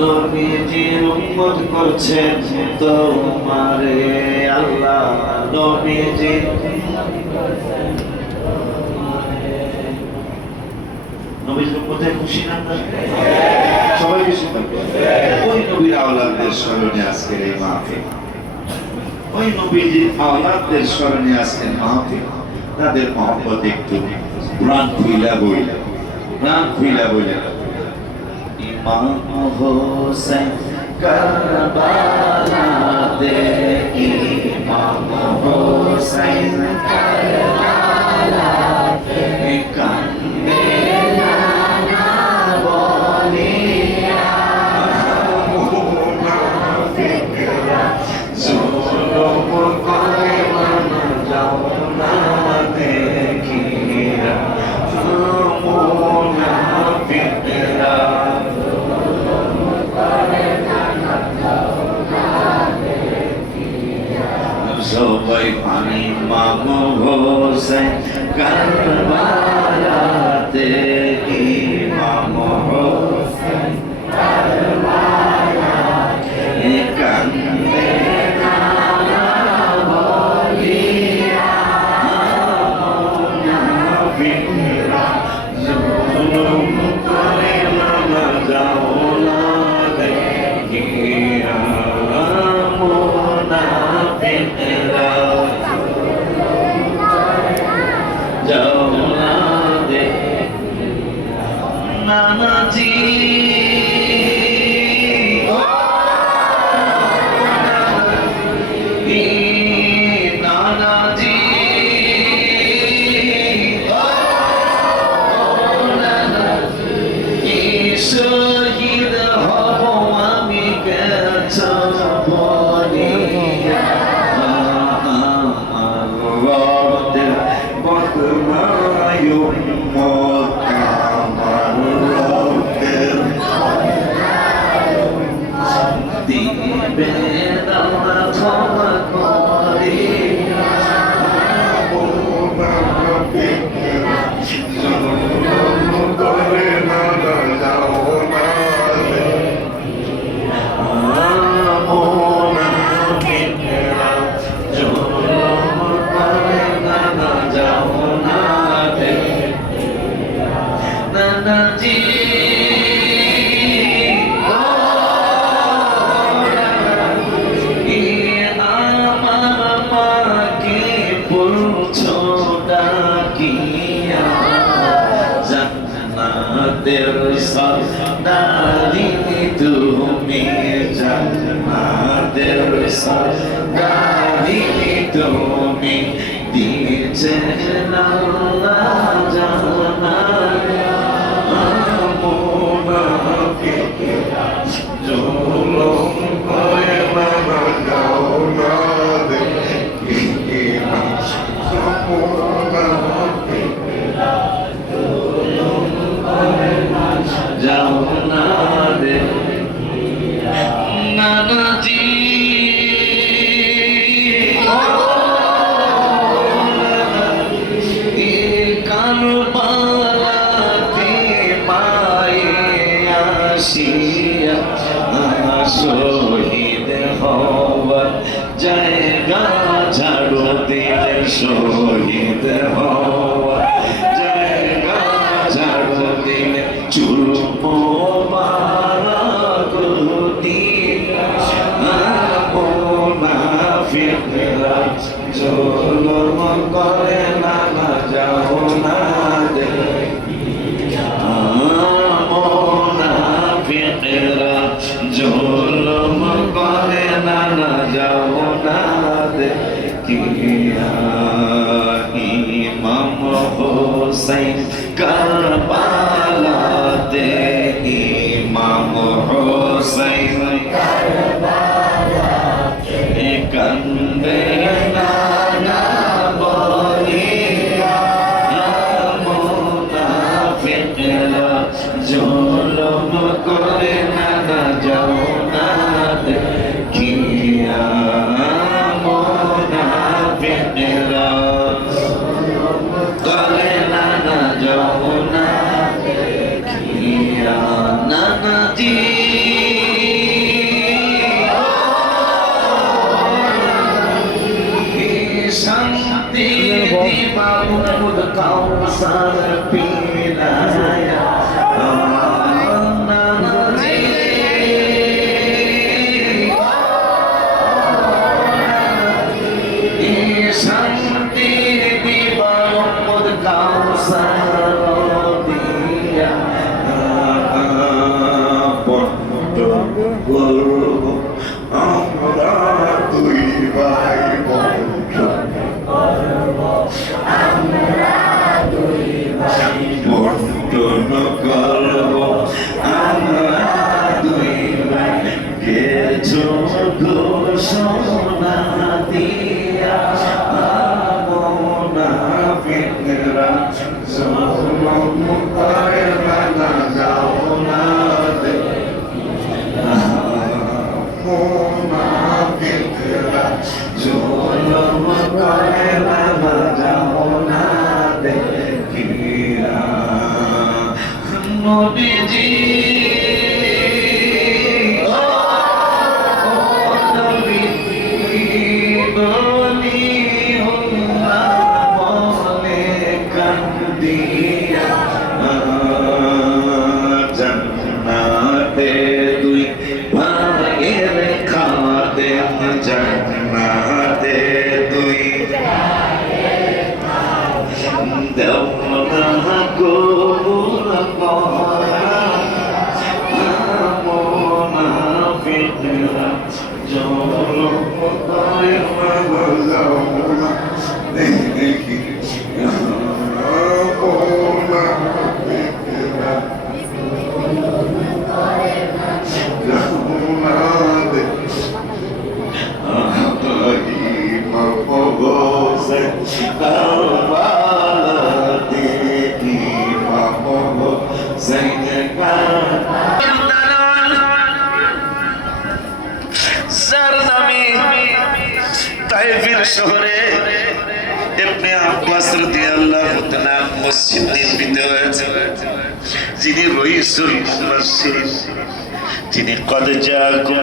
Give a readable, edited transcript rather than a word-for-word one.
নবীজির উম্মত করছেন তোমারে আল্লাহ নবীজির নবীজির উম্মতে খুশি না সবাই খুশি ওই নবীর আওলাদদের স্মরণে আজকের এই মাহফিল ওই নবীজির আওলাদদের স্মরণে আজকের মাহফিল তাদের মহব্বত একটু প্রাণ খুইলা বইলা ইমাম হোসেন কারবালাতে ইমাম হোসেন কারবালাতে কান্দে না বলিয়া মুনাফিকরা জুলুম করে মানা যাও না দেখিয়া মুনাফিকরা সবাই পানি ইমাম হোসেন কারবালাতে ইমাম হোসেন কারবালাতে কান্দে না বলিয়া মুনাফিকরা জুলুম করে মানা যাও না দেখিয়া মুনাফিকরা যাও না দেখিয়া নানাজি নানাজি শহীদ হব আমি কেছ বলিয়া আমার রক্তের বদনায় উম্মত আমার রক্তের দিবে না ক্ষমা করিয়া মুনাফিকরা জুলুম করে না যাও না মুনাফিকরা জুলুম করে না যাও না নানাজি আমার মাকে বলছো ডাকিয়া জান্নাতের সরদারি তুমি জান্নাতের সরদারি তুমি দিয়েছেন আল্লাহ জানায়া মুনাফিকরা জুলুম করে মানা যাও না দেখিয়া মুনাফিকরা জুলুম করে মানা যাও না দেখিয়া নানাজি কারবালাতে মায়ে আসিয়া শহীদ হওয়ার জায়গা ঝাড়ু দিলে শহীদ হওয়ার জায়গা ঝাড়ু দিলে চুল মোবারক দিয়া মুনাফিকরা জুলুম করে না যাও না দেখিয়া মুনাফিকরা জুলুম করে না যাও না দেখিয়া ইমাম হোসেন কারবালাতে ইমাম হোসেন কারবালাতে কান্দে না বলিয়া মুনাফিকরা জুলুম করে না যাও না দেখিয়া মুনাফিকরা করে না যাও না কাউসার পিলায়া শান্তি দিবা কাউসার দিয়া গর্ব আমরা দুই ভাই বর্তন করব আমরা দুই ভাই কিছু ঘোষণা দিয়া মুনাফিকরা জুলুম করে না যাও না দে মুনাফিকরা জুলুম করে না যাও না দে কিরা নবীজি জন্নাতে দুই ভাইয়ের খাদেম জন্নাতে দুই দেওনা কবুল করা মুনাফিকরা জুলুম করে না যাও না দেখি তাইফের শহরে ইবনে আব্বাস রাদিয়াল্লাহু তাআলা মসজিদ নির্মিত হয়েছে, যিনি রইসুল মুফাসসিরিন, যিনি কদ জাআকুম